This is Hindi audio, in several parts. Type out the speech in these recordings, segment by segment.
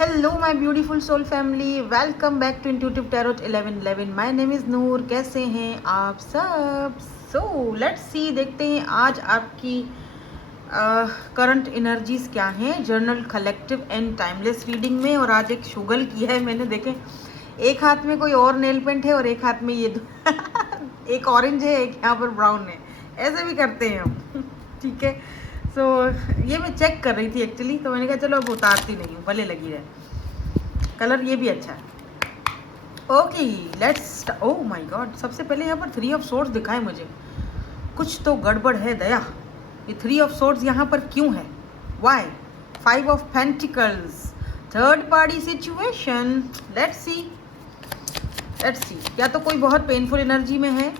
Hello my beautiful soul family, welcome back to intuitive tarot 1111। My name is Noor. कैसे हैं आप सब? सो लेट्स सी, देखते हैं आज आपकी करंट एनर्जीज क्या हैं journal collective and timeless reading में। और आज एक शुगल किया है मैंने, देखें, एक हाथ में कोई और नेल पेंट है और एक हाथ में ये एक ऑरेंज है, एक यहाँ पर ब्राउन है। ऐसे भी करते हैं हम ठीक है। सो ये मैं चेक कर रही थी एक्चुअली, तो मैंने कहा चलो अब उतारती नहीं हूँ, भले लगी रहे। कलर ये भी अच्छा है। Okay let's, oh my God, सबसे पहले यहाँ पर 3 ऑफ सोर्ड्स दिखाए मुझे। कुछ तो गड़बड़ है दया। ये 3 ऑफ सोर्ड्स यहाँ पर क्यों है? Why? 5 of pentacles, third party situation. Let's see. या तो कोई बहुत पेनफुल एनर्जी में है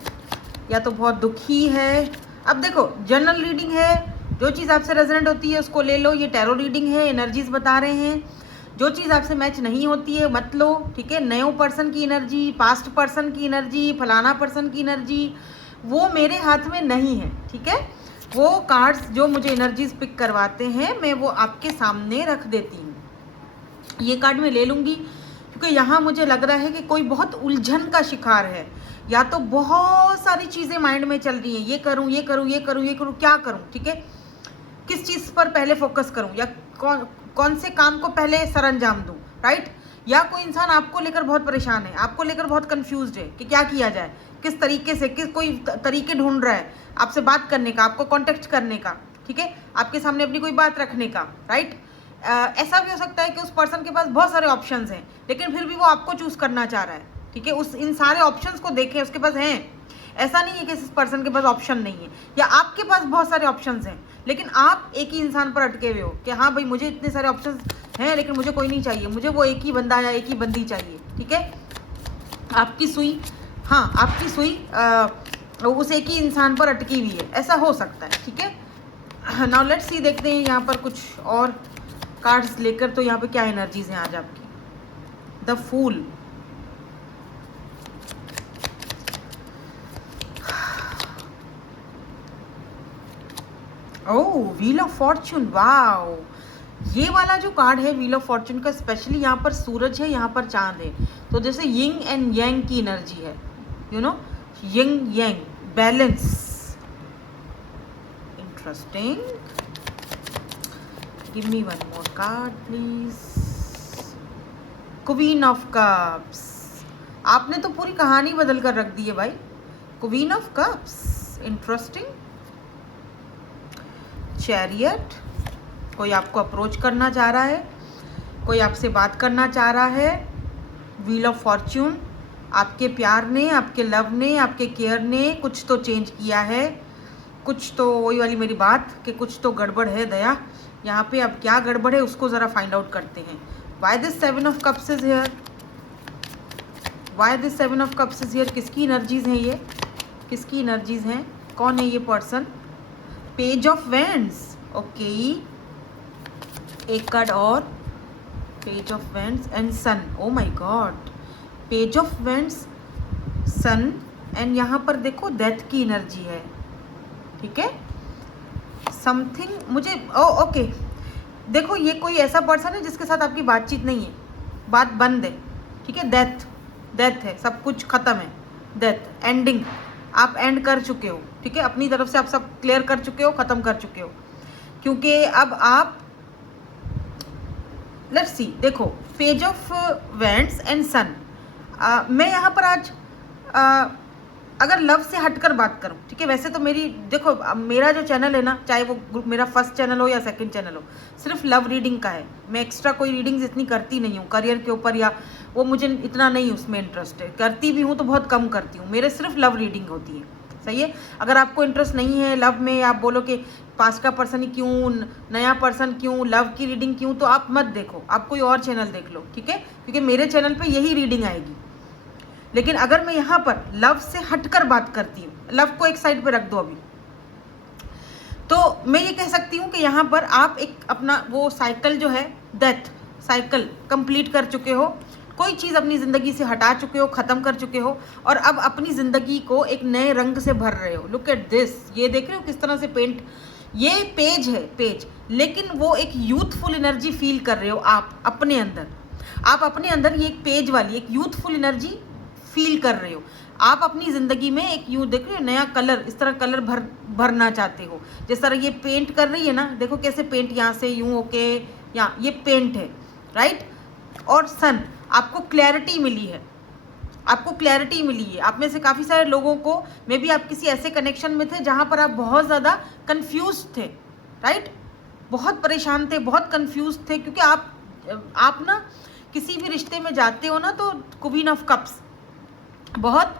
या तो बहुत दुखी है। अब देखो, जनरल रीडिंग है, जो चीज़ आपसे रेजोनेट होती है उसको ले लो। ये टैरो रीडिंग है, एनर्जीज बता रहे हैं। जो चीज़ आपसे मैच नहीं होती है मत लो, ठीक है। नए पर्सन की एनर्जी, पास्ट पर्सन की एनर्जी, फलाना पर्सन की एनर्जी, वो मेरे हाथ में नहीं है, ठीक है। वो कार्ड्स जो मुझे एनर्जीज पिक करवाते हैं, मैं वो आपके सामने रख देती हूँ। ये कार्ड मैं ले लूँगी क्योंकि यहाँ मुझे लग रहा है कि कोई बहुत उलझन का शिकार है, या तो बहुत सारी चीज़ें माइंड में चल रही हैं। ये करूँ, ये करूँ, ये करूँ, ये करूँ, क्या करूँ, ठीक है। किस चीज़ पर पहले फोकस करूं, या कौन से काम को पहले सर अंजाम दूं, राइट। या कोई इंसान आपको लेकर बहुत परेशान है, आपको लेकर बहुत कंफ्यूज्ड है कि क्या किया जाए, किस तरीके से, किस कोई तरीके ढूंढ रहा है आपसे बात करने का, आपको कॉन्टेक्ट करने का, ठीक है, आपके सामने अपनी कोई बात रखने का, राइट। ऐसा भी हो सकता है कि उस पर्सन के पास बहुत सारे ऑप्शंस हैं, लेकिन फिर भी वो आपको चूज करना चाह रहा है, ठीक है। उस इन सारे ऑप्शंस को देखें, उसके पास हैं। ऐसा नहीं है कि इस पर्सन के पास ऑप्शन नहीं है, या आपके पास बहुत सारे ऑप्शंस हैं लेकिन आप एक ही इंसान पर अटके हुए हो कि हाँ भाई, मुझे इतने सारे ऑप्शंस हैं लेकिन मुझे कोई नहीं चाहिए, मुझे वो एक ही बंदा या एक ही बंदी चाहिए, ठीक है। आपकी सुई, हाँ आपकी सुई उस एक ही इंसान पर अटकी हुई है, ऐसा हो सकता है, ठीक है। नाउ लेट्स सी, देखते हैं यहाँ पर कुछ और कार्ड्स लेकर, तो यहाँ पे क्या एनर्जीज हैं आज आपकी। The fool, oh wheel of fortune, wow. ये वाला जो कार्ड है व्हील ऑफ फॉर्च्यून का, स्पेशली यहाँ पर सूरज है, यहाँ पर चांद है, तो जैसे यिंग एंड यांग की एनर्जी है, you know, Ying Yang, balance. Interesting. Give me one more card please. Queen of cups. आपने तो पूरी कहानी बदल कर रख दी है भाई। Queen of cups, interesting. Chariot, कोई आपको अप्रोच करना चाह रहा है, कोई आपसे बात करना चाह रहा है। व्हील ऑफ फॉर्च्यून, आपके प्यार ने, आपके लव ने, आपके केयर ने कुछ तो चेंज किया है, कुछ तो, वही वाली मेरी बात कि कुछ तो गड़बड़ है दया यहाँ पे। अब क्या गड़बड़ है उसको ज़रा फाइंड आउट करते हैं। Why this 7 of cups is here? Why this 7 of cups is here? किसकी एनर्जीज हैं ये? किसकी एनर्जीज हैं? कौन है ये person? Page of wands, okay. एक कार्ड और, page of wands and sun. Oh my God, page of wands, sun, and यहाँ पर देखो डेथ की एनर्जी है, ठीक है। समथिंग मुझे, ओके, देखो ये कोई ऐसा पर्सन है जिसके साथ आपकी बातचीत नहीं है, बात बंद है, ठीक है। डेथ है, सब कुछ खत्म है, डेथ, एंडिंग, आप एंड कर चुके हो, ठीक है। अपनी तरफ से आप सब क्लियर कर चुके हो, ख़त्म कर चुके हो, क्योंकि अब आप, लेट्स सी, देखो पेज ऑफ वेंड्स एंड सन। मैं यहाँ पर आज अगर लव से हटकर बात करूँ, ठीक है, वैसे तो मेरी, देखो मेरा जो चैनल है ना, चाहे वो मेरा फर्स्ट चैनल हो या सेकंड चैनल हो, सिर्फ लव रीडिंग का है। मैं एक्स्ट्रा कोई रीडिंग्स इतनी करती नहीं हूँ करियर के ऊपर, या वो मुझे इतना नहीं उसमें इंटरेस्ट है, करती भी हूँ तो बहुत कम करती हूँ, मेरे सिर्फ लव रीडिंग होती है, सही है। अगर आपको इंटरेस्ट नहीं है लव में, आप बोलो कि पास्ट का पर्सन ही क्यों, नया पर्सन क्यों, लव की रीडिंग क्यों, तो आप मत देखो, आप कोई और चैनल देख लो, ठीक है, क्योंकि मेरे चैनल पे यही रीडिंग आएगी। लेकिन अगर मैं यहाँ पर लव से हटकर बात करती हूँ, लव को एक साइड पे रख दो अभी, तो मैं ये कह सकती हूँ कि यहाँ पर आप एक अपना वो साइकिल जो है, डेथ साइकिल कंप्लीट कर चुके हो, कोई चीज़ अपनी ज़िंदगी से हटा चुके हो, ख़त्म कर चुके हो, और अब अपनी ज़िंदगी को एक नए रंग से भर रहे हो। लुक एट दिस, ये देख रहे हो किस तरह से पेंट ये पेज है, पेज, लेकिन वो एक यूथफुल एनर्जी फील कर रहे हो आप अपने अंदर। आप अपने अंदर ये एक पेज वाली एक यूथफुल एनर्जी फील कर रहे हो। आप अपनी ज़िंदगी में एक यूँ देख रहे हो नया कलर, इस तरह कलर भरना चाहते हो। जिस तरह ये पेंट कर रही है ना, देखो कैसे पेंट यहाँ से यूँ होके यहाँ, ये पेंट है, राइट। और सन, आपको क्लैरिटी मिली है, आपको क्लैरिटी मिली है। आप में से काफ़ी सारे लोगों को मे बी आप किसी ऐसे कनेक्शन में थे जहाँ पर आप बहुत ज़्यादा कंफ्यूज थे, राइट, बहुत परेशान थे, बहुत कंफ्यूज थे, क्योंकि आप ना किसी भी रिश्ते में जाते हो ना तो क्वीन ऑफ कप्स, बहुत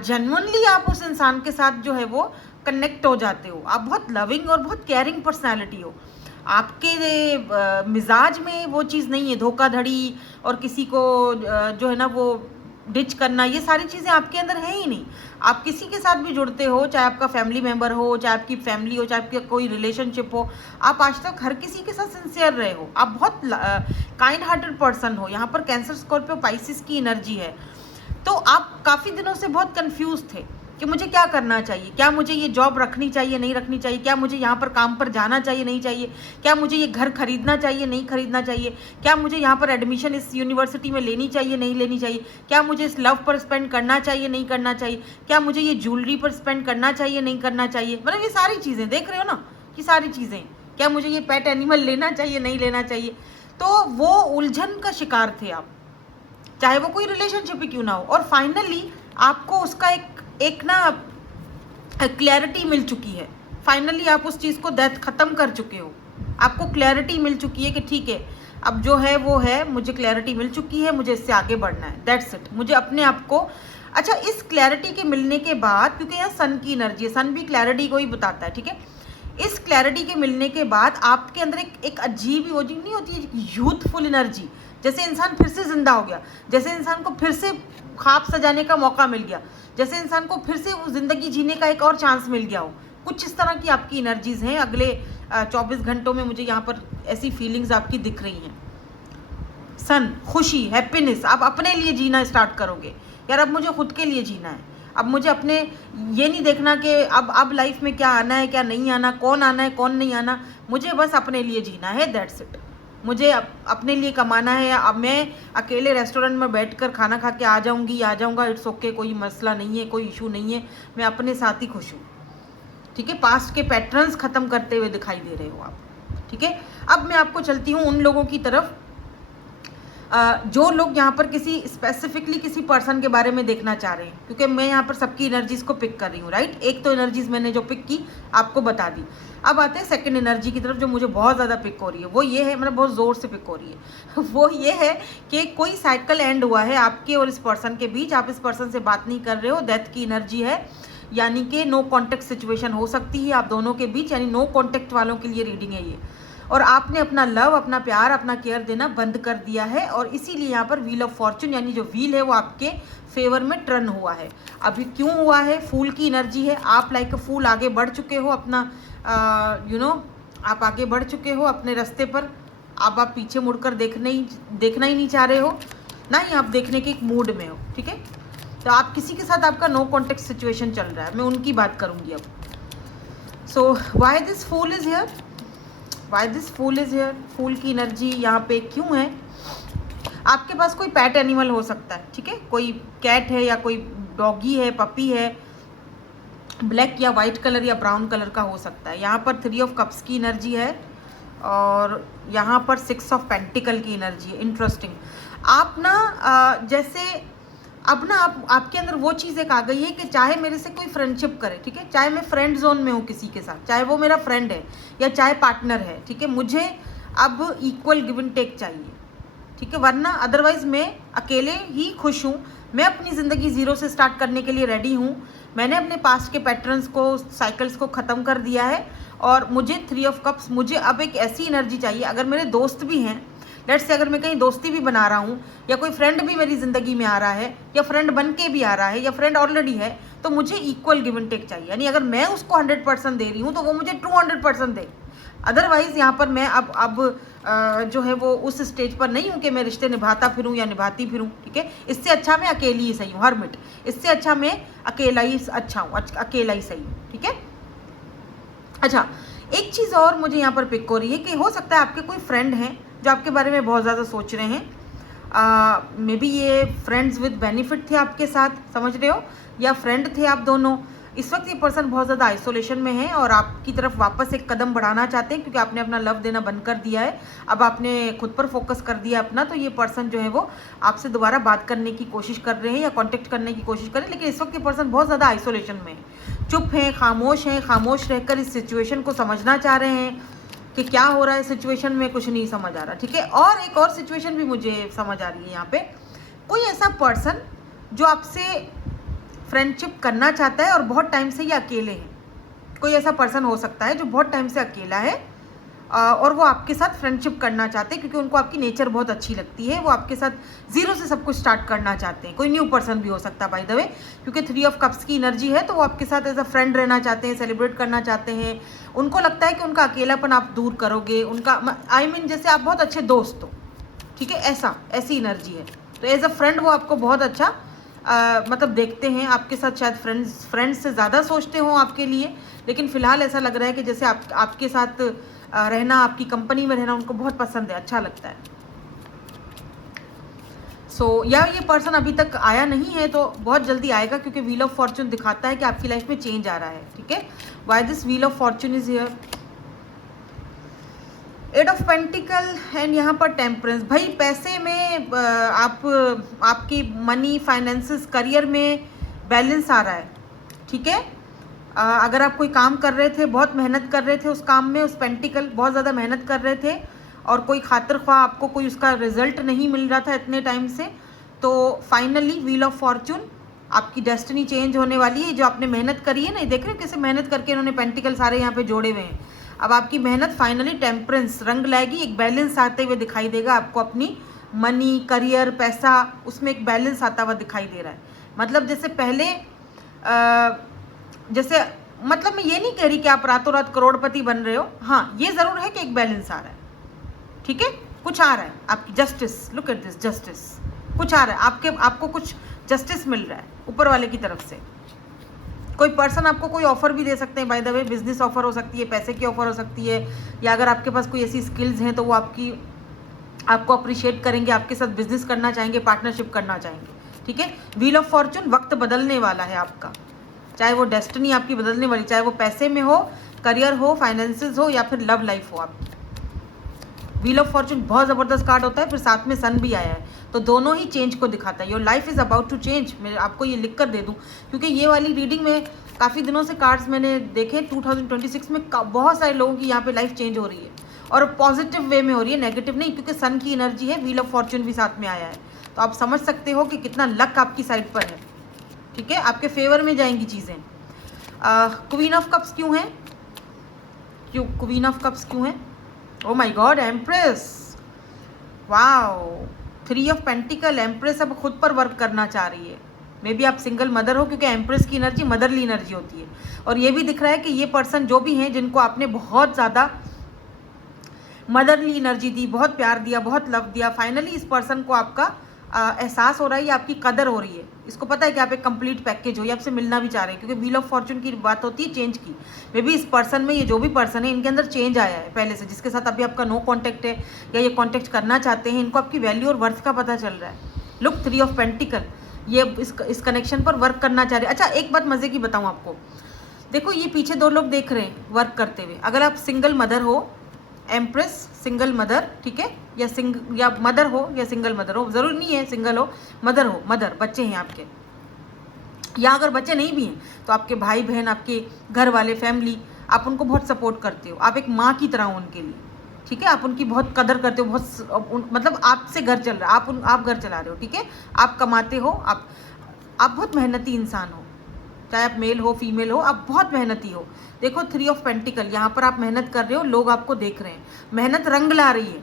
जेन्युइनली आप उस इंसान के साथ जो है वो कनेक्ट हो जाते हो। आप बहुत लविंग और बहुत केयरिंग पर्सनालिटी हो। आपके मिजाज में वो चीज़ नहीं है, धोखाधड़ी और किसी को जो है ना वो डिच करना, ये सारी चीज़ें आपके अंदर है ही नहीं। आप किसी के साथ भी जुड़ते हो, चाहे आपका फैमिली मेम्बर हो, चाहे आपकी फैमिली हो, चाहे आपका कोई रिलेशनशिप हो, आप आज तक हर किसी के साथ सिंसियर रहे हो। आप बहुत काइंड हार्टेड पर्सन हो। यहाँ पर कैंसर, स्कॉर्पियो, पाइसिस की एनर्जी है। तो आप काफ़ी दिनों से बहुत कंफ्यूज थे कि मुझे क्या करना चाहिए, क्या मुझे ये जॉब रखनी चाहिए, नहीं रखनी चाहिए, क्या मुझे यहाँ पर काम पर जाना चाहिए, नहीं चाहिए, क्या मुझे ये घर खरीदना चाहिए, नहीं खरीदना चाहिए, क्या मुझे यहाँ पर एडमिशन इस यूनिवर्सिटी में लेनी चाहिए, नहीं लेनी चाहिए, क्या मुझे इस लव पर स्पेंड करना चाहिए, नहीं करना चाहिए, क्या मुझे ये ज्वेलरी पर स्पेंड करना चाहिए, नहीं करना चाहिए। मतलब ये सारी चीज़ें देख रहे हो ना, कि सारी चीज़ें, क्या मुझे ये पेट एनिमल लेना चाहिए, नहीं लेना चाहिए। तो वो उलझन का शिकार थे आप, चाहे वो कोई रिलेशनशिप ही क्यों ना हो। और फाइनली आपको उसका एक ना क्लैरिटी मिल चुकी है। फाइनली आप उस चीज़ को डेथ ख़त्म कर चुके हो। आपको क्लैरिटी मिल चुकी है कि ठीक है, अब जो है वो है, मुझे क्लैरिटी मिल चुकी है, मुझे इससे आगे बढ़ना है, दैट्स इट। मुझे अपने आप को, अच्छा, इस क्लैरिटी के मिलने के बाद, क्योंकि यहाँ सन की एनर्जी है, सन भी क्लैरिटी को ही बताता है, ठीक है। इस क्लैरिटी के मिलने के बाद आपके अंदर एक अजीब ही वो चीज़ नहीं होती है, यूथफुल एनर्जी, जैसे इंसान फिर से जिंदा हो गया, जैसे इंसान को फिर से ख्वाब सजाने का मौका मिल गया, जैसे इंसान को फिर से वो ज़िंदगी जीने का एक और चांस मिल गया हो। कुछ इस तरह की आपकी एनर्जीज़ हैं। अगले 24 घंटों में मुझे यहाँ पर ऐसी फीलिंग्स आपकी दिख रही हैं। सन, खुशी, हैप्पीनेस, आप अपने लिए जीना स्टार्ट करोगे। यार अब मुझे खुद के लिए जीना है, अब मुझे अपने ये नहीं देखना कि अब लाइफ में क्या आना है, क्या नहीं आना, कौन आना है, कौन नहीं आना, मुझे बस अपने लिए जीना है, दैट्स इट। मुझे अपने लिए कमाना है। अब मैं अकेले रेस्टोरेंट में बैठकर खाना खा के आ जाऊंगा, इट्स ओके, कोई मसला नहीं है, कोई इशू नहीं है, मैं अपने साथ ही खुश हूँ, ठीक है। पास्ट के पैटर्न्स ख़त्म करते हुए दिखाई दे रहे हो आप, ठीक है। अब मैं आपको चलती हूँ उन लोगों की तरफ जो लोग यहाँ पर किसी स्पेसिफिकली किसी पर्सन के बारे में देखना चाह रहे हैं, क्योंकि मैं यहाँ पर सबकी एनर्जीज़ को पिक कर रही हूँ, राइट। एक तो एनर्जीज़ मैंने जो पिक की आपको बता दी। अब आते हैं सेकंड एनर्जी की तरफ, जो मुझे बहुत ज़्यादा पिक हो रही है। वो ये है, मतलब बहुत ज़ोर से पिक हो रही है वो ये है कि कोई साइकिल एंड हुआ है आपके और इस पर्सन के बीच। आप इस पर्सन से बात नहीं कर रहे हो, डेथ की एनर्जी है, यानी कि नो कॉन्टेक्ट सिचुएशन हो सकती है आप दोनों के बीच, यानी नो कॉन्टेक्ट वालों के लिए रीडिंग है ये। और आपने अपना लव, अपना प्यार, अपना केयर देना बंद कर दिया है, और इसीलिए यहाँ पर व्हील ऑफ फॉर्चून, यानी जो व्हील है वो आपके फेवर में टर्न हुआ है। अभी क्यों हुआ है? फूल की एनर्जी है। आप लाइक फूल आगे बढ़ चुके हो अपना आप आगे बढ़ चुके हो अपने रास्ते पर। अब आप पीछे मुड़कर देखना ही नहीं चाह रहे हो, ना ही आप देखने के एक मूड में हो, ठीक है। तो आप किसी के साथ, आपका नो कॉन्टेक्ट सिचुएशन चल रहा है, मैं उनकी बात करूँगी अब। सो व्हाई दिस फूल इज़ हियर, वाई दिस फूल इज़ हेयर। फूल की एनर्जी यहाँ पे क्यों है? आपके पास कोई पैट एनिमल हो सकता है, ठीक है, कोई कैट है या कोई डॉगी है, पपी है, ब्लैक या वाइट कलर या ब्राउन कलर का हो सकता है। यहाँ पर 3 ऑफ कप्स की एनर्जी है और यहाँ पर 6 ऑफ पेंटिकल की एनर्जी है। इंटरेस्टिंग। आप ना जैसे अब ना आपके अंदर वो चीज़ एक आ गई है कि चाहे मेरे से कोई फ्रेंडशिप करे, ठीक है, चाहे मैं फ्रेंड जोन में हूँ किसी के साथ, चाहे वो मेरा फ्रेंड है या चाहे पार्टनर है, ठीक है, मुझे अब इक्वल गिव एंड टेक चाहिए, ठीक है, वरना अदरवाइज मैं अकेले ही खुश हूँ। मैं अपनी ज़िंदगी ज़ीरो से स्टार्ट करने के लिए रेडी हूँ। मैंने अपने पास्ट के पैटर्न्स को, साइकिल्स को ख़त्म कर दिया है और मुझे 3 ऑफ कप्स, मुझे अब एक ऐसी एनर्जी चाहिए। अगर मेरे दोस्त भी हैं, लेट्स से अगर मैं कहीं दोस्ती भी बना रहा हूँ या कोई फ्रेंड भी मेरी ज़िंदगी में आ रहा है या फ्रेंड बन के भी आ रहा है या फ्रेंड ऑलरेडी है, तो मुझे इक्वल गिव एंड टेक चाहिए। यानी अगर मैं उसको 100% दे रही हूँ तो वो मुझे 200% दे। अदरवाइज़ यहाँ पर मैं अब जो है वो उस स्टेज पर नहीं हूँ कि मैं रिश्ते निभाता फिरूँ या निभाती फिरूँ, ठीक है। इससे अच्छा मैं अकेली ही सही हूँ, हरमिट। इससे अच्छा मैं अकेला ही अच्छा हूँ, अकेला ही सही हूँ, ठीक है। अच्छा, एक चीज़ और मुझे यहाँ पर पिक हो रही है कि हो सकता है आपके कोई फ्रेंड हैं जो आपके बारे में बहुत ज़्यादा सोच रहे हैं। मे बी ये फ्रेंड्स विद बेनिफिट थे आपके साथ, समझ रहे हो, या फ्रेंड थे आप दोनों। इस वक्त ये पर्सन बहुत ज़्यादा आइसोलेशन में है और आपकी तरफ वापस एक कदम बढ़ाना चाहते हैं, क्योंकि आपने अपना लव देना बंद कर दिया है। अब आपने खुद पर फोकस कर दिया अपना, तो ये पर्सन जो है वो आपसे दोबारा बात करने की कोशिश कर रहे हैं या कांटेक्ट करने की कोशिश कर रहे हैं। लेकिन इस वक्त ये पर्सन बहुत ज़्यादा आइसोलेशन में है, चुप हैं, खामोश रहकर इस सिचुएशन को समझना चाह रहे हैं कि क्या हो रहा है सिचुएशन में, कुछ नहीं समझ आ रहा। ठीक है, और एक और सिचुएशन भी मुझे समझ आ रही है यहाँ पे, कोई ऐसा पर्सन जो आपसे फ्रेंडशिप करना चाहता है और बहुत टाइम से ये अकेले है। कोई ऐसा पर्सन हो सकता है जो बहुत टाइम से अकेला है और वो आपके साथ फ्रेंडशिप करना चाहते हैं, क्योंकि उनको आपकी नेचर बहुत अच्छी लगती है। वो आपके साथ ज़ीरो से सब कुछ स्टार्ट करना चाहते हैं। कोई न्यू पर्सन भी हो सकता है बाय द वे, क्योंकि 3 ऑफ कप्स की एनर्जी है, तो वो आपके साथ एज अ फ्रेंड रहना चाहते हैं, सेलिब्रेट करना चाहते हैं। उनको लगता है कि उनका अकेलापन आप दूर करोगे, उनका जैसे आप बहुत अच्छे दोस्त हो। ठीक है, ऐसी एनर्जी है। तो एज अ फ्रेंड वो आपको बहुत अच्छा मतलब देखते हैं, आपके साथ शायद फ्रेंड्स से ज़्यादा सोचते हो आपके लिए। लेकिन फ़िलहाल ऐसा लग रहा है कि जैसे आपके साथ रहना, आपकी कंपनी में रहना उनको बहुत पसंद है, अच्छा लगता है। या ये पर्सन अभी तक आया नहीं है तो बहुत जल्दी आएगा, क्योंकि व्हील ऑफ फॉर्चून दिखाता है कि आपकी लाइफ में चेंज आ रहा है। ठीक है, why this wheel of Fortune is here, 8 of pentacle and यहाँ पर टेम्परेंस। भाई पैसे में आपकी मनी, फाइनेंसेस, करियर में बैलेंस आ रहा है। ठीक है, अगर आप कोई काम कर रहे थे, बहुत मेहनत कर रहे थे उस काम में, उस पेंटिकल बहुत ज़्यादा मेहनत कर रहे थे और कोई खातिर ख्वाह आपको कोई उसका रिजल्ट नहीं मिल रहा था इतने टाइम से, तो फाइनली व्हील ऑफ फॉर्चून, आपकी डेस्टिनी चेंज होने वाली है। जो आपने मेहनत करी है ना, देख रहे हो कैसे मेहनत करके इन्होंने पेंटिकल सारे यहाँ पे जोड़े हुए हैं। अब आपकी मेहनत फाइनली टेम्परेंस रंग लाएगी, एक बैलेंस आते हुए दिखाई देगा आपको। अपनी मनी, करियर, पैसा, उसमें एक बैलेंस आता हुआ दिखाई दे रहा है। मतलब जैसे पहले जैसे मतलब मैं ये नहीं कह रही कि आप रातों रात करोड़पति बन रहे हो, हाँ ये ज़रूर है कि एक बैलेंस आ रहा है। ठीक है, कुछ आ रहा है आपकी justice, look at this justice, कुछ आ रहा है आपको कुछ जस्टिस मिल रहा है ऊपर वाले की तरफ से। कोई पर्सन आपको कोई ऑफर भी दे सकते हैं, by the way business offer हो सकती है, पैसे की ऑफर हो सकती है, या अगर आपके पास कोई ऐसी स्किल्स हैं तो वो आपको अप्रिशिएट करेंगे, आपके साथ बिजनेस करना चाहेंगे, पार्टनरशिप करना चाहेंगे। ठीक है, व्हील ऑफ फॉर्चून, वक्त बदलने वाला है आपका, चाहे वो डेस्टिनी आपकी बदलने वाली, चाहे वो पैसे में हो, करियर हो, फाइनेंसेस हो, या फिर लव लाइफ हो आपकी। व्हील ऑफ फॉर्चून बहुत ज़बरदस्त कार्ड होता है, फिर साथ में सन भी आया है, तो दोनों ही चेंज को दिखाता है। Your life is about to change. मैं आपको ये लिख कर दे दूँ, क्योंकि ये वाली रीडिंग में काफ़ी दिनों से कार्ड्स मैंने देखे, 2026 में बहुत सारे लोगों की यहाँ पे लाइफ चेंज हो रही है, और पॉजिटिव वे में हो रही है, नेगेटिव नहीं, क्योंकि सन की एनर्जी है, व्हील ऑफ फॉर्चून भी साथ में आया है। तो आप समझ सकते हो कि कितना लक आपकी साइड पर है। ठीक है, आपके फेवर में जाएंगी चीज़ें। क्वीन ऑफ कप्स क्यों है, क्वीन ऑफ कप्स क्यों है? ओ my God, empress, wow, 3 of pentacle, empress अब खुद पर वर्क करना चाह रही है। मे बी आप सिंगल मदर हो, क्योंकि एम्प्रेस की एनर्जी मदरली एनर्जी होती है। और ये भी दिख रहा है कि ये पर्सन जो भी हैं, जिनको आपने बहुत ज़्यादा मदरली एनर्जी दी, बहुत प्यार दिया, बहुत लव दिया, फाइनली इस पर्सन को आपका एहसास हो रहा है, या आपकी कदर हो रही है। इसको पता है कि आप एक कंप्लीट पैकेज हो, ये आपसे मिलना भी चाह रहे हैं, क्योंकि व्हील ऑफ फॉर्चून की बात होती है चेंज की। मे बी इस पर्सन में, ये जो भी पर्सन है, इनके अंदर चेंज आया है पहले से, जिसके साथ अभी आपका नो कॉन्टैक्ट है या ये कॉन्टैक्ट करना चाहते हैं, इनको आपकी वैल्यू और वर्थ का पता चल रहा है। लुक, 3 ऑफ पेंटिकल, ये इस कनेक्शन पर वर्क करना चाह रहे हैं। अच्छा, एक बात मज़े की बताऊँ आपको, देखो ये पीछे 2 लोग देख रहे हैं वर्क करते हुए। अगर आप सिंगल मदर हो, एम्प्रेस सिंगल मदर, ठीक है, या मदर हो या सिंगल मदर हो, ज़रूरी नहीं है सिंगल हो, मदर हो, मदर, बच्चे हैं आपके, या अगर बच्चे नहीं भी हैं तो आपके भाई बहन, आपके घर वाले, फैमिली, आप उनको बहुत सपोर्ट करते हो, आप एक माँ की तरह हो उनके लिए। ठीक है, आप उनकी बहुत कदर करते हो, मतलब आपसे घर चल रहा है, आप घर चला रहे हो। ठीक है, आप कमाते हो, आप बहुत मेहनती इंसान हो, चाहे आप मेल हो फीमेल हो, आप बहुत मेहनती हो। देखो 3 ऑफ पेंटिकल, यहाँ पर आप मेहनत कर रहे हो, लोग आपको देख रहे हैं, मेहनत रंग ला रही है,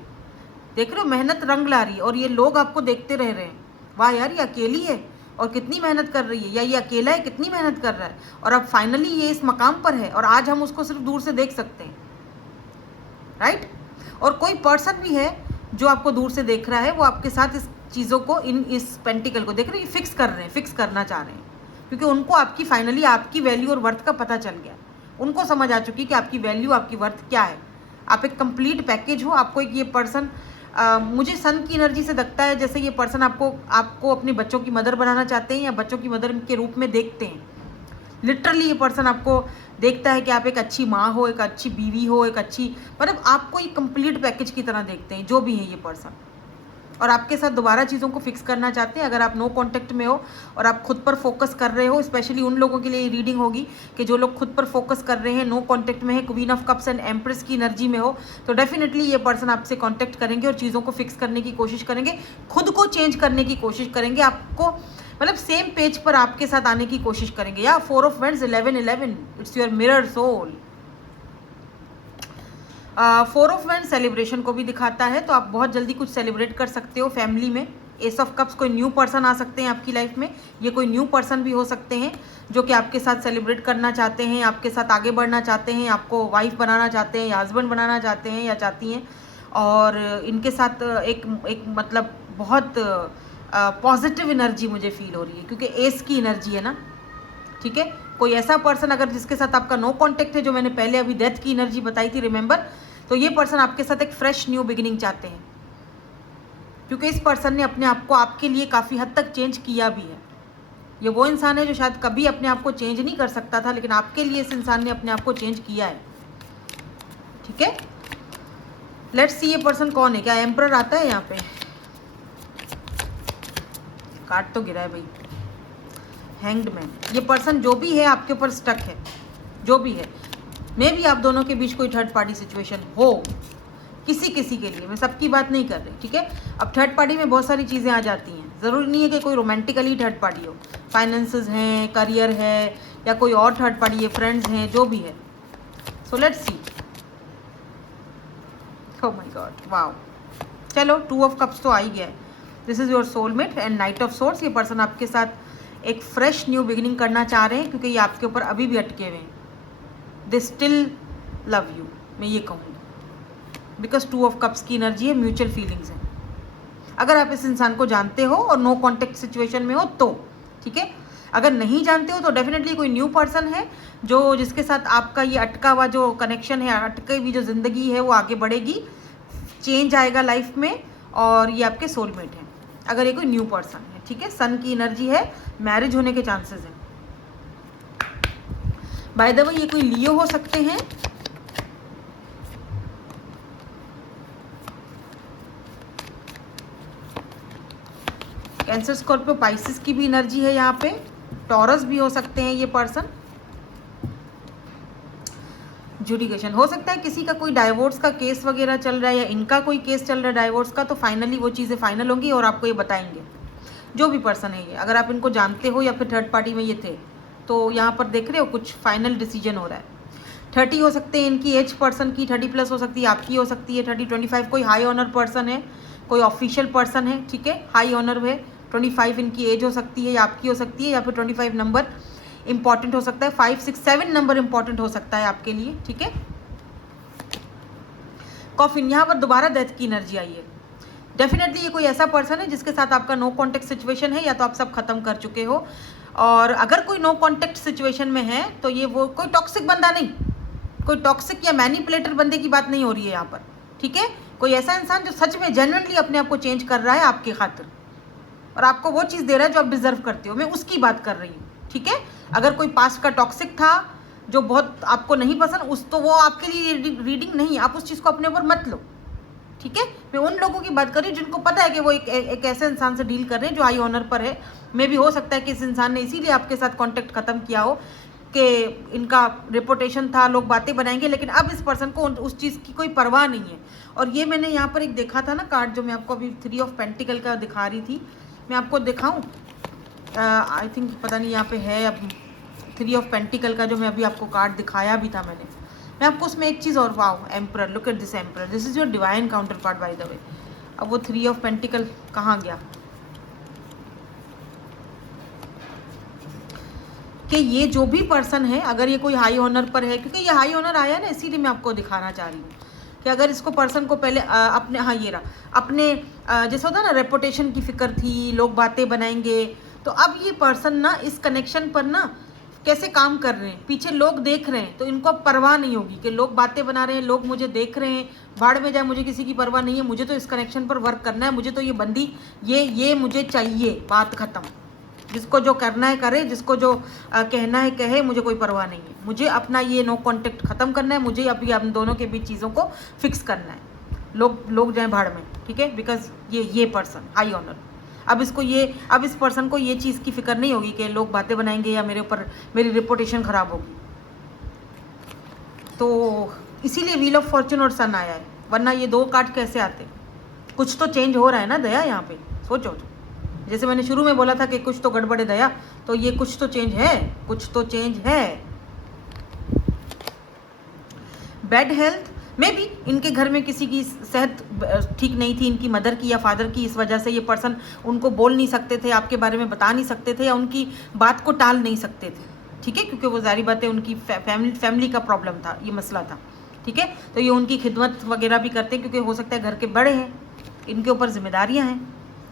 देख रहे हो, मेहनत रंग ला रही है, और ये लोग आपको देखते रह रहे हैं, वाह यार ये अकेली है और कितनी मेहनत कर रही है, या ये अकेला है कितनी मेहनत कर रहा है, और अब फाइनली ये इस मकाम पर है, और आज हम उसको सिर्फ दूर से देख सकते हैं, राइट। और कोई पर्सन भी है जो आपको दूर से देख रहा है, वो आपके साथ इस चीज़ों को, इस पेंटिकल को देख रहे हैं, फिक्स कर रहे हैं, फिक्स करना चाह रहे हैं, क्योंकि उनको आपकी फाइनली आपकी वैल्यू और वर्थ का पता चल गया। उनको समझ आ चुकी है कि आपकी वैल्यू, आपकी वर्थ क्या है। आप एक कंप्लीट पैकेज हो। आपको एक ये पर्सन, मुझे सन की एनर्जी से लगता है जैसे ये पर्सन आपको अपने बच्चों की मदर बनाना चाहते हैं या बच्चों की मदर के रूप में देखते हैं। लिटरली ये पर्सन आपको देखता है कि आप एक अच्छी माँ हो, एक अच्छी बीवी हो, एक अच्छी, मतलब आपको एक कंप्लीट पैकेज की तरह देखते हैं जो भी है ये पर्सन, और आपके साथ दोबारा चीज़ों को फिक्स करना चाहते हैं। अगर आप नो कांटेक्ट में हो और आप खुद पर फोकस कर रहे हो, स्पेशली उन लोगों के लिए ये रीडिंग होगी कि जो लोग खुद पर फोकस कर रहे हैं, नो कांटेक्ट में है, queen of cups and empress की एनर्जी में हो, तो डेफिनेटली ये पर्सन आपसे कांटेक्ट करेंगे और चीज़ों को फिक्स करने की कोशिश करेंगे, खुद को चेंज करने की कोशिश करेंगे, आपको मतलब सेम पेज पर आपके साथ आने की कोशिश करेंगे। या 4 of wands 11-11, it's your mirror soul. 4 of wands celebration को भी दिखाता है, तो आप बहुत जल्दी कुछ सेलिब्रेट कर सकते हो फैमिली में। एस ऑफ कप्स, कोई न्यू पर्सन आ सकते हैं आपकी लाइफ में, ये कोई न्यू पर्सन भी हो सकते हैं जो कि आपके साथ सेलिब्रेट करना चाहते हैं, आपके साथ आगे बढ़ना चाहते हैं, आपको वाइफ बनाना चाहते हैं या हस्बैंड बनाना चाहते हैं या चाहती हैं, और इनके साथ एक मतलब बहुत पॉजिटिव एनर्जी मुझे फील हो रही है क्योंकि एस की एनर्जी है ना, ठीक है। कोई ऐसा पर्सन अगर जिसके साथ आपका नो कांटेक्ट है, जो मैंने पहले अभी डेथ की एनर्जी बताई थी, रिमेंबर, तो ये पर्सन आपके साथ एक फ्रेश न्यू बिगिनिंग चाहते हैं क्योंकि इस पर्सन ने अपने आप को आपके लिए काफ़ी हद तक चेंज किया भी है। ये वो इंसान है जो शायद कभी अपने आप को चेंज नहीं कर सकता था, लेकिन आपके लिए इस इंसान ने अपने आप को चेंज किया है, ठीक है। लेट्स सी ये पर्सन कौन है। क्या एम्परर आता है यहाँ पे? कार्ड तो गिरा है भाई, हैंग्ड मैन। ये पर्सन जो भी है आपके ऊपर स्टक है, जो भी है, मे भी आप दोनों के बीच कोई थर्ड पार्टी सिचुएशन हो, किसी के लिए, मैं सबकी बात नहीं कर रही, ठीक है। अब थर्ड पार्टी में बहुत सारी चीज़ें आ जाती हैं, ज़रूरी नहीं है कि कोई रोमांटिकली थर्ड पार्टी हो, फाइनेंसेस हैं, करियर है, या कोई और थर्ड पार्टी है, फ्रेंड्स हैं, जो भी है। So let's see. Oh my God, wow, चलो 2 ऑफ कप्स तो आ ही गया है। This is your soulmate and night of source. ये पर्सन आपके साथ एक फ्रेश न्यू बिगिनिंग करना चाह रहे हैं क्योंकि ये आपके ऊपर अभी भी अटके हुए हैं। दे स्टिल लव यू, मैं ये कहूँगी, बिकॉज 2 ऑफ कप्स की एनर्जी है, म्यूचुअल फीलिंग्स हैं। अगर आप इस इंसान को जानते हो और नो कॉन्टेक्ट सिचुएशन में हो तो ठीक है। अगर नहीं जानते हो तो डेफिनेटली कोई न्यू पर्सन है जो जिसके साथ आपका ये अटका हुआ जो कनेक्शन है, अटकी हुई जो ज़िंदगी है, वो आगे बढ़ेगी, चेंज आएगा लाइफ में, और ये आपके सोलमेट हैं अगर ये कोई न्यू पर्सन है, ठीक है। सन की एनर्जी है, मैरिज होने के चांसेस हैं। बाय द वे ये कोई लियो हो सकते हैं, कैंसर, स्कॉर्पियो, पाइसिस की भी एनर्जी है यहाँ पे, टॉरस भी हो सकते हैं ये पर्सन। जुडिकेशन हो सकता है, किसी का कोई डाइवोर्स का केस वगैरह चल रहा है या इनका कोई केस चल रहा है डाइवोर्स का, तो फाइनली वो चीज़ें फाइनल होंगी और आपको ये बताएंगे जो भी पर्सन है ये। अगर आप इनको जानते हो या फिर थर्ड पार्टी में ये थे, तो यहाँ पर देख रहे हो कुछ फाइनल डिसीजन हो रहा है। 30 हो सकते हैं इनकी एज पर्सन की, 30+ हो सकती है, आपकी हो सकती है 30-25। कोई हाई ऑनर पर्सन है, कोई ऑफिशियल पर्सन है, ठीक है, हाई ऑनर है। 25 इनकी एज हो सकती है या आपकी हो सकती है, या फिर 25 नंबर इंपॉर्टेंट हो सकता है, 5, 6, 7 नंबर इंपॉर्टेंट हो सकता है आपके लिए, ठीक है। कॉफिन, यहाँ पर दोबारा डेथ की एनर्जी आई है। डेफिनेटली ये कोई ऐसा पर्सन है जिसके साथ आपका नो कॉन्टेक्ट सिचुएशन है, या तो आप सब खत्म कर चुके हो, और अगर कोई नो कॉन्टेक्ट सिचुएशन में है तो ये वो कोई टॉक्सिक बंदा नहीं, कोई टॉक्सिक या मैनिपुलेटर बंदे की बात नहीं हो रही है यहाँ पर, ठीक है। कोई ऐसा इंसान जो सच में जेन्युइनली अपने आप को चेंज कर रहा है आपकी खातिर और आपको वो चीज़ दे रहा है जो आप डिजर्व करते हो, मैं उसकी बात कर रही हूँ, ठीक है। अगर कोई पास्ट का टॉक्सिक था जो बहुत आपको नहीं पसंद, उस तो वो आपके लिए रीडिंग नहीं, आप उस चीज़ को अपने ऊपर मत लो, ठीक है। मैं उन लोगों की बात कर रही हूँ जिनको पता है कि वो एक ऐसे इंसान से डील कर रहे हैं जो हाई ऑनर पर है। मे भी हो सकता है कि इस इंसान ने इसीलिए आपके साथ कांटेक्ट खत्म किया हो कि इनका रेपुटेशन था, लोग बातें बनाएंगे, लेकिन अब इस पर्सन को उस चीज़ की कोई परवाह नहीं है। और ये मैंने यहाँ पर एक देखा था ना कार्ड, जो मैं आपको अभी 3 ऑफ पेंटिकल का दिखा रही थी, मैं आपको दिखाऊँ, आई थिंक पता नहीं यहाँ पे है अब 3 ऑफ पेंटिकल का जो मैं अभी आपको कार्ड दिखाया भी था मैं आपको उसमें एक चीज़ और, wow, emperor, look at this emperor, this is your divine counter part by the way. अब वो 3 ऑफ पेंटिकल कहाँ गया कि ये जो भी पर्सन है, अगर ये कोई हाई ऑनर पर है, क्योंकि ये हाई ऑनर आया ना, इसीलिए मैं आपको दिखाना चाह रही हूँ कि अगर इसको पर्सन को पहले अपने, हाँ ये रहा, अपने जैसा होता है ना रेपुटेशन की फिक्र थी, लोग बातें बनाएंगे, तो अब ये पर्सन ना इस कनेक्शन पर ना कैसे काम कर रहे हैं, पीछे लोग देख रहे हैं, तो इनको परवाह नहीं होगी कि लोग बातें बना रहे हैं, लोग मुझे देख रहे हैं, भाड़ में जाए, मुझे किसी की परवाह नहीं है, मुझे तो इस कनेक्शन पर वर्क करना है, मुझे तो ये बंदी ये मुझे चाहिए, बात खत्म। जिसको जो करना है करे, जिसको जो कहना है कहे, मुझे कोई परवाह नहीं है। मुझे अपना ये नो कॉन्टेक्ट ख़त्म करना है, मुझे अभी हम दोनों के बीच चीज़ों को फिक्स करना है। लोग जाएँ भाड़ में, ठीक है, बिकॉज ये पर्सन हाई ऑनर, अब इस पर्सन को ये चीज़ की फिक्र नहीं होगी कि लोग बातें बनाएंगे या मेरे ऊपर मेरी रिपोर्टेशन ख़राब होगी। तो इसीलिए व्हील ऑफ फॉर्चून और सन आया है, वरना ये 2 कार्ड कैसे आते। कुछ तो चेंज हो रहा है ना दया, यहाँ पे सोचो। जैसे मैंने शुरू में बोला था कि कुछ तो गड़बड़ है दया, तो ये कुछ तो चेंज है, कुछ तो चेंज है। बैड हेल्थ में भी इनके घर में किसी की सेहत ठीक नहीं थी, इनकी मदर की या फादर की, इस वजह से ये पर्सन उनको बोल नहीं सकते थे, आपके बारे में बता नहीं सकते थे, या उनकी बात को टाल नहीं सकते थे, ठीक है, क्योंकि वो जारी बात है उनकी फैमिली का प्रॉब्लम था, ये मसला था, ठीक है। तो ये उनकी खिदमत वगैरह भी करते हैं, क्योंकि हो सकता है घर के बड़े हैं, इनके ऊपर जिम्मेदारियाँ हैं,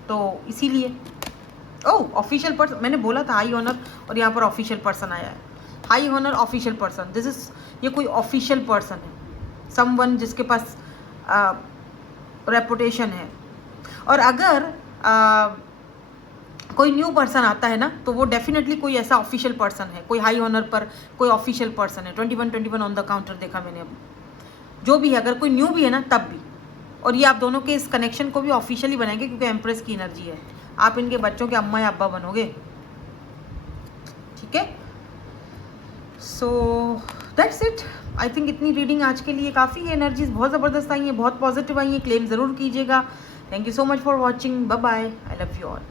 तो इसीलिए। ओह, ऑफिशियल पर्सन, मैंने बोला था हाई ऑनर, और यहाँ पर ऑफिशियल पर्सन आया है। High honour official person, this is, ये कोई ऑफिशियल पर्सन है, समवन जिसके पास रेपुटेशन है। और अगर कोई न्यू पर्सन आता है ना, तो वो डेफिनेटली कोई ऐसा ऑफिशियल पर्सन है, कोई हाई ऑनर पर कोई ऑफिशियल पर्सन है। 21 ऑन द काउंटर देखा मैंने अभी, जो भी है, अगर कोई न्यू भी है ना तब भी। और ये आप दोनों के इस कनेक्शन को भी ऑफिशियली बनाएंगे, क्योंकि एम्प्रेस की एनर्जी है, आप इनके बच्चों के अम्मा या अब्बा बनोगे, ठीक है। So that's it, I think इतनी रीडिंग आज के लिए काफ़ी है। एनर्जीज बहुत ज़बरदस्त आई हैं, बहुत पॉजिटिव आई हैं, क्लेम ज़रूर कीजिएगा। Thank you so much for watching, bye bye, I love you all.